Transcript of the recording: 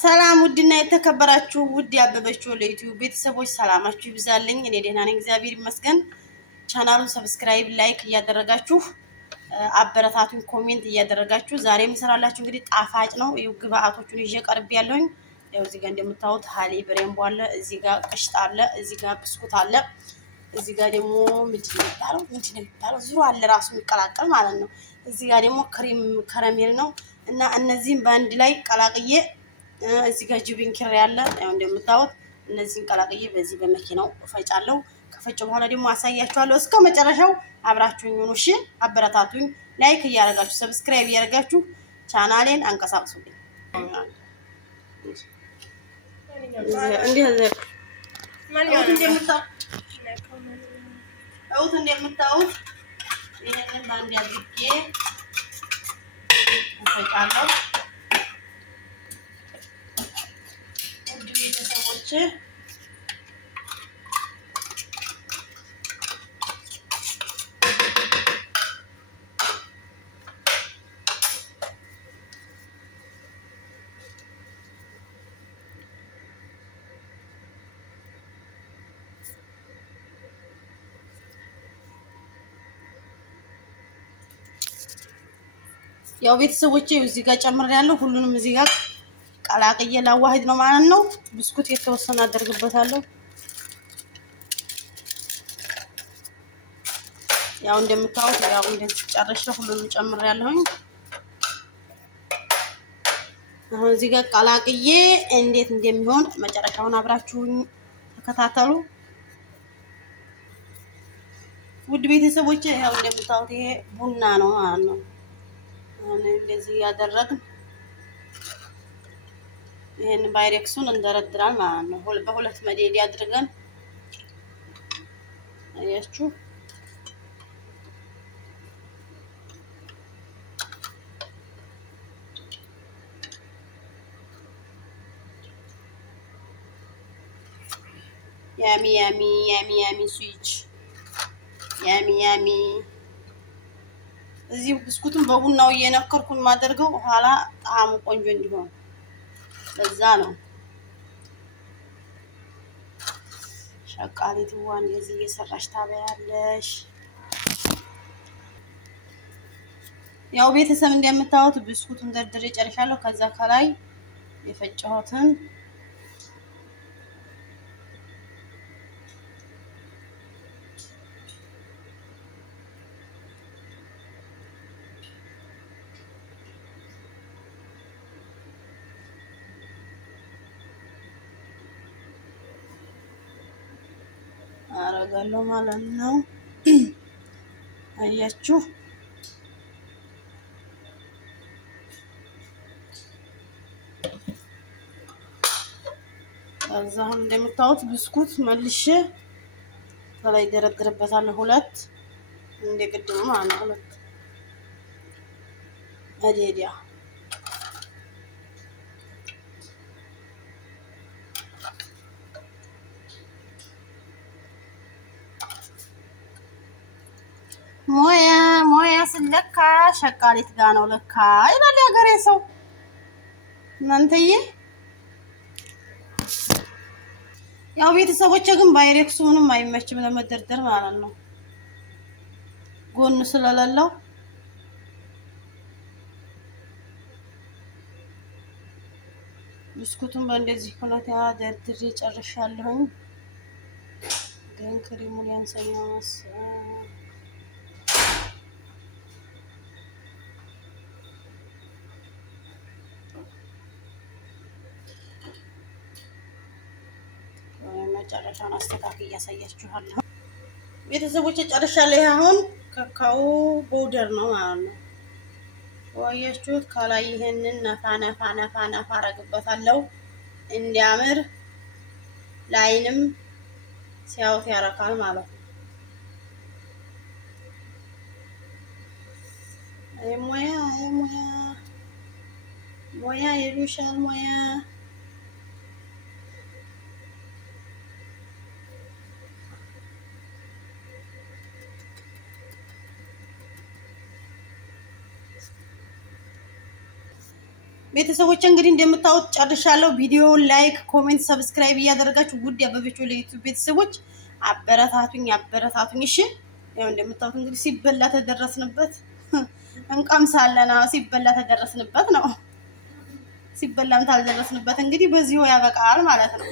ሰላም ውድና የተከበራችሁ ውድ ያበበችው ለዩቲዩብ ቤተሰቦች ሰላማችሁ ይብዛልኝ። እኔ ደህና ነኝ፣ እግዚአብሔር ይመስገን። ቻናሉን ሰብስክራይብ፣ ላይክ እያደረጋችሁ አበረታቱኝ፣ ኮሜንት እያደረጋችሁ ዛሬ የምሰራላችሁ እንግዲህ ጣፋጭ ነው። ይኸው ግብአቶቹን ይዤ ቀርብ ያለሁኝ። ያው እዚህ ጋር እንደምታዩት ሀሊብ ብሬምቦ አለ፣ እዚህ ጋር ቅሽጣ አለ፣ እዚህ ጋር ብስኩት አለ፣ እዚህ ጋር ደግሞ ምንድን ነው የሚባለው ዙሮ አለ ራሱ የሚቀላቀል ማለት ነው። እዚህ ጋር ደግሞ ክሬም ከረሜል ነው እና እነዚህም በአንድ ላይ ቀላቅዬ እዚህ ጋር ጅብን ኪር ያለ ያው እንደምታዩት እነዚህን ቀላቅዬ በዚህ በመኪናው እፈጫለሁ። ከፈጨው በኋላ ደግሞ አሳያችኋለሁ። እስከ መጨረሻው አብራችሁኝ ሁኑ። እሺ፣ አበረታቱኝ። ላይክ እያደረጋችሁ ሰብስክራይብ እያደረጋችሁ ቻናሌን አንቀሳቅሱልኝ። እንደምታዩት ይሄንን ባንድ አድርጌ እፈጫለሁ። ያው ቤተሰቦቼ እዚህ ጋር ጨምሬያለሁ። ሁሉንም እዚህ ጋር ቀላቅዬ ላዋህድ ነው ማለት ነው። ብስኩት የተወሰነ አደርግበታለሁ። ያው እንደምታዩት ያው እንደዚህ ጨርሼ ሁሉንም ጨምሬያለሁኝ። አሁን እዚህ ጋር ቀላቅዬ እንዴት እንደሚሆን መጨረሻውን አብራችሁኝ ተከታተሉ። ውድ ቤተሰቦቼ ያው እንደምታዩት ይሄ ቡና ነው ማለት ነው። አሁን እንደዚህ ያደረግን ይሄን ባይሬክሱን እንደረድራል ማለት ነው። በሁለት መዴድ አድርገን አያችሁ። ያሚ ያሚ ያሚ ያሚ ስዊች ያሚ ያሚ። እዚህ ብስኩቱን በቡናው እየነከርኩን ማደርገው ኋላ ጣዕሙ ቆንጆ እንዲሆን ለዛ ነው። ሸቃሊት ዋን እንደዚህ እየሰራሽ ታበያለሽ። ያው ቤተሰብ እንደምታዩት ብስኩቱን ደርድሬ ጨርሻለሁ። ከዛ ከላይ የፈጨሁትን አረጋለሁ ማለት ነው። አያችሁ አሁን እንደምታዩት ብስኩት መልሼ ከላይ ደረድርበታለሁ። ሁለት እንደ ቅድሙ ማለት ነው። ሁለት አዲያ ሞያ ስለካ ሸቃሊት ጋር ነው ለካ ይላል ያገሬ ሰው። እናንተዬ ያው ቤተሰቦቼ ግን ባይሬክሱ ምንም አይመችም ለመደርደር ማለት ነው፣ ጎኑ ስለሌለው። ብስኩቱን በእንደዚህ ሁኔታ ደርድሬ ጨርሻለሁኝ። ግን ክሬሙን ያንሰኛው መሰለኝ። መጨረሻውን አስተካክዬ እያሳያችኋለሁ። ቤተሰቦቼ ጨርሻለሁ። አሁን ካካኦ ቦውደር ነው ማለት ነው። ወያችሁት ከላይ ይሄንን ነፋ ነፋ ነፋ ነፋ አረግበታለሁ እንዲያምር ላይንም ሲያውት ያረካል ማለት ነው። አይ ሞያ ይሉሻል ሞያ። ቤተሰቦች እንግዲህ እንደምታዩት ጨርሻለሁ። ቪዲዮውን ላይክ፣ ኮሜንት፣ ሰብስክራይብ እያደረጋችሁ ውድ ያበበች ለዩቲዩብ ቤተሰቦች አበረታቱኝ አበረታቱኝ። እሺ ያው እንደምታዩት እንግዲህ ሲበላ ተደረስንበት። እንቀምሳለን። ሲበላ ተደረስንበት ነው። ሲበላም ታልደረስንበት እንግዲህ በዚሁ ያበቃል ማለት ነው።